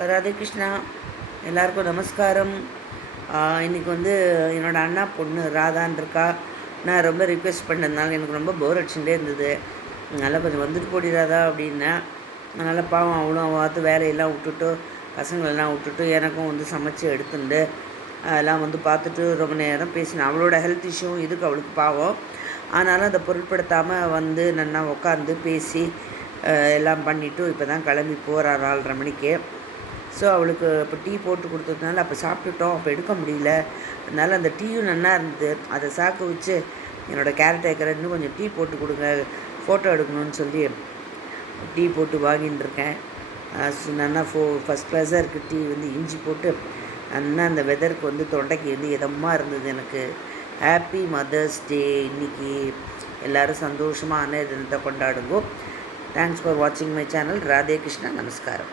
ராதே கிருஷ்ணா. எல்லாருக்கும் நமஸ்காரம். இன்றைக்கி என்னோடய அண்ணா பொண்ணு ராதான்னு இருக்கா. நான் ரொம்ப ரிக்வெஸ்ட் பண்ணதுனால எனக்கு ரொம்ப போர் அடிச்சுட்டே இருந்தது. அதனால் கொஞ்சம் வந்துட்டு போடி ராதா அப்படின்னேன். அதனால் பாவம் அவளும் பார்த்து வேலையெல்லாம் விட்டுட்டு பசங்களெல்லாம் விட்டுட்டு எனக்கும் சமைச்சு எடுத்துட்டு அதெல்லாம் பார்த்துட்டு ரொம்ப நேரம் பேசினேன். அவளோட ஹெல்த் இஷ்யூவும் இதுக்கு அவளுக்கு பாவம். ஆனாலும் அதை பொருட்படுத்தாமல் நல்லா உட்காந்து பேசி எல்லாம் பண்ணிவிட்டு இப்போ தான் கிளம்பி போகிறா 4:30 மணிக்கு. ஸோ அவளுக்கு இப்போ டீ போட்டு கொடுத்ததுனால அப்போ சாப்பிட்டுட்டோம், அப்போ எடுக்க முடியல. அதனால் அந்த டீயும் நல்லா இருந்தது. அதை சாக்கு வச்சு என்னோடய கேரட்டேக்கரை இன்னும் கொஞ்சம் டீ போட்டு கொடுங்க, ஃபோட்டோ எடுக்கணும்னு சொல்லி டீ போட்டு வாங்கின்னு இருக்கேன். நல்லா ஃபஸ்ட் கிளாஸாக இருக்குது டீ. இஞ்சி போட்டு நல்லா அந்த வெதருக்கு தொண்டைக்கு இதமாக இருந்தது எனக்கு. Happy mother's day. இன்றைக்கி எல்லோரும் சந்தோஷமாக தினத்தை கொண்டாடுங்கோ. தேங்க்ஸ் ஃபார் வாட்சிங் மை சேனல். ராதே கிருஷ்ணா. நமஸ்காரம்.